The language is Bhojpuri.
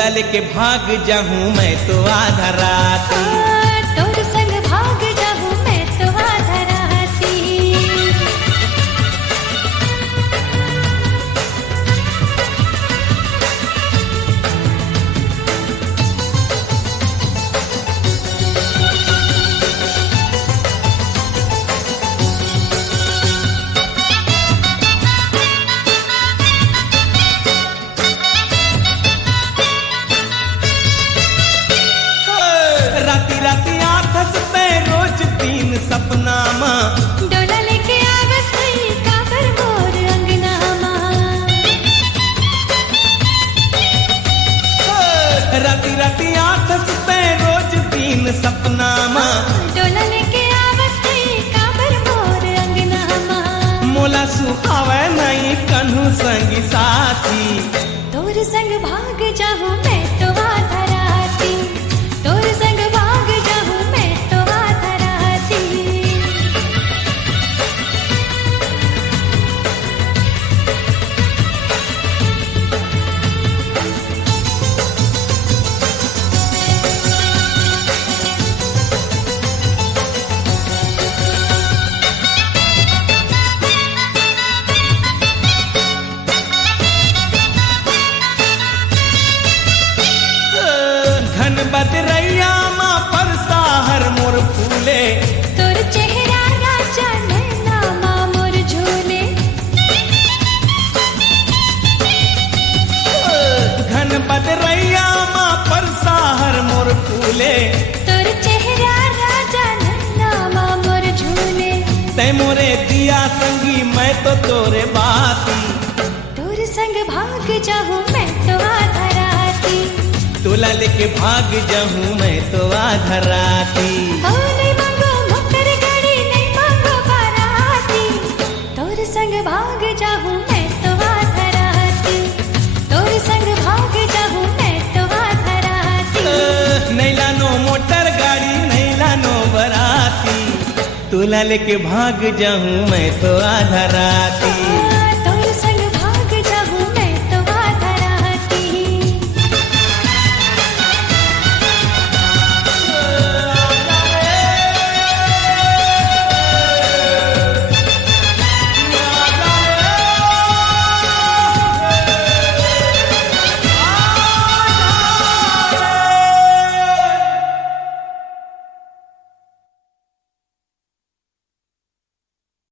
तोला लेके भाग जाऊं मैं तो आधा राती। तोर संग भाग जाऊं मैं तो आधा राती। राती राती आठस पे रोज तीन सपना माँ, डोला लेके आवस नहीं काबर मोर अंगना माँ। राती राती आठस पे रोज तीन सपना माँ, डोला लेके आवस नहीं काबर मोर अंगना माँ। मोला सुहावे नहीं कन्हू संगी साथी। तोर संग भाग जाऊं मैं तो आधा राती। तोर संग भाग जाऊं मैं तो आधा राती। घन बदरैया माँ परसाहर मोर फूले, तोर चेहरा राजा नैना माँ मोर झूले। घन बदरैया माँ परसाहर मोर फूले। तोर चेहरा राजा नैना माँ मोर झूले। तै मोरे दिया संगी मैं तो तोरे बाती। तोर संग भाग जाऊं मैं तो आधा राती। तोला लेके भाग जाऊं मैं तो आधा राती। ओ नहीं मांगो मोटर गाड़ी नहीं मांगो बाराती। तोर संग भाग जाऊं मैं तो आधा राती। तोर संग भाग जाऊं मैं तो आधा राती। नहीं लानो मोटर गाड़ी नहीं लानो बराती। तोला लेके भाग जाऊं मैं तो आधा राती।